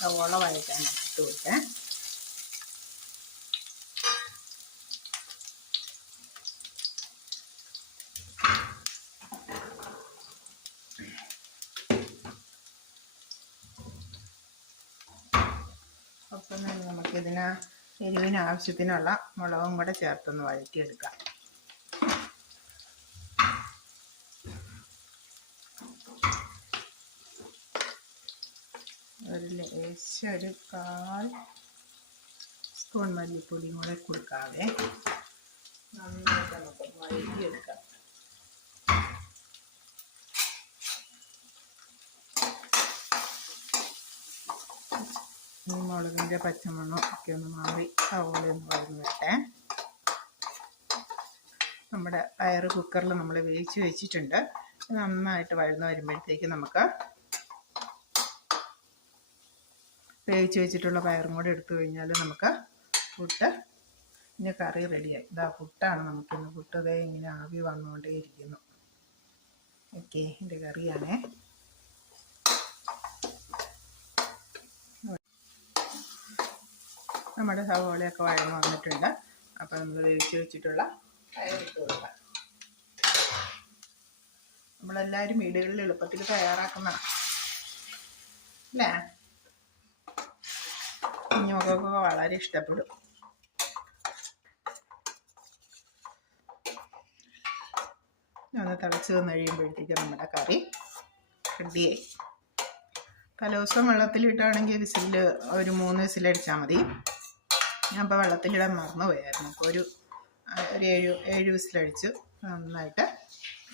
സവോള വഴറ്റാൻ ഇട്ട് കൊടുത്തേ. അപ്പം നമുക്കിതിന് എരിവിന് ആവശ്യത്തിനുള്ള മുളകും കൂടെ ചേർത്തൊന്ന് വഴറ്റിയെടുക്കാം. ഒരു 1/4 സ്പൂൺ മല്ലിപ്പൊടിയും കൂടെ കൊടുക്കാവേ. നന്നായിട്ട് നമുക്ക് വഴറ്റിയെടുക്കാം. ഈ മുളകിൻ്റെ പച്ചമണം ഒക്കെ ഒന്ന് മാറി സവോള ഒന്ന് വഴന്ന് വരട്ടെ. നമ്മുടെ പയർ കുക്കറിൽ നമ്മൾ വേവിച്ച് വെച്ചിട്ടുണ്ട്. നന്നായിട്ട് വഴന്ന് വരുമ്പോഴത്തേക്ക് നമുക്ക് വേവിച്ച് വെച്ചിട്ടുള്ള പയറും കൂടെ എടുത്തു കഴിഞ്ഞാൽ നമുക്ക് പുട്ട് പിന്നെ കറി റെഡിയായി. ഇതാ പുട്ടാണ് നമുക്കിന്ന്. പുട്ട് ദേ ഇങ്ങനെ ആവി വന്നുകൊണ്ടേ ഇരിക്കുന്നു. ഓക്കെ, എൻ്റെ കറിയാണേ. നമ്മുടെ സവോളയൊക്കെ വഴന്ന് വന്നിട്ടുണ്ട്. അപ്പോൾ നമ്മൾ വേവിച്ച് വെച്ചിട്ടുള്ള പയറിട്ട് കൊടുക്കാം. നമ്മളെല്ലാവരും വീടുകളിൽ എളുപ്പത്തിൽ തയ്യാറാക്കുന്ന അല്ലേ? കുഞ്ഞുമക്കൾക്കൊക്കെ വളരെ ഇഷ്ടപ്പെടും. ഒന്ന് തിളച്ച് വന്ന് കഴിയുമ്പോഴത്തേക്ക് നമ്മുടെ കറി റെഡിയായി. തലേദിവസം വെള്ളത്തിലിട്ടാണെങ്കിൽ വിസിൽ ഒരു 3 വിസിലടിച്ചാൽ മതി. ഞാൻ ഇപ്പോൾ വെള്ളത്തിലിടാൻ മറന്നു പോയായിരുന്നു. അപ്പോൾ ഒരു 7 വിസിലടിച്ച് നന്നായിട്ട്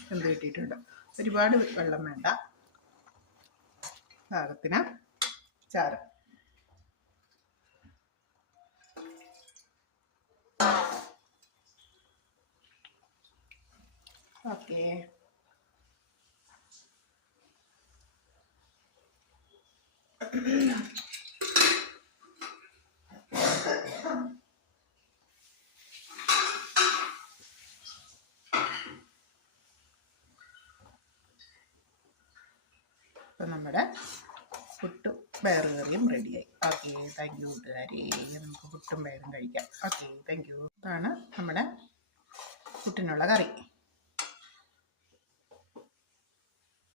വെന്ത് കിട്ടിയിട്ടുണ്ട്. ഒരുപാട് വെള്ളം വേണ്ട, പാകത്തിന് ചാറ്. ഓക്കെ, അപ്പം നമ്മുടെ പുട്ടും പയർ കറിയും റെഡിയായി. ഓക്കെ, താങ്ക് യു കൂട്ടുകാരെ. നമുക്ക് പുട്ടും പയറും കഴിക്കാം. Okay, thank you. ഇതാണ് നമ്മുടെ പുട്ടിനുള്ള കറി.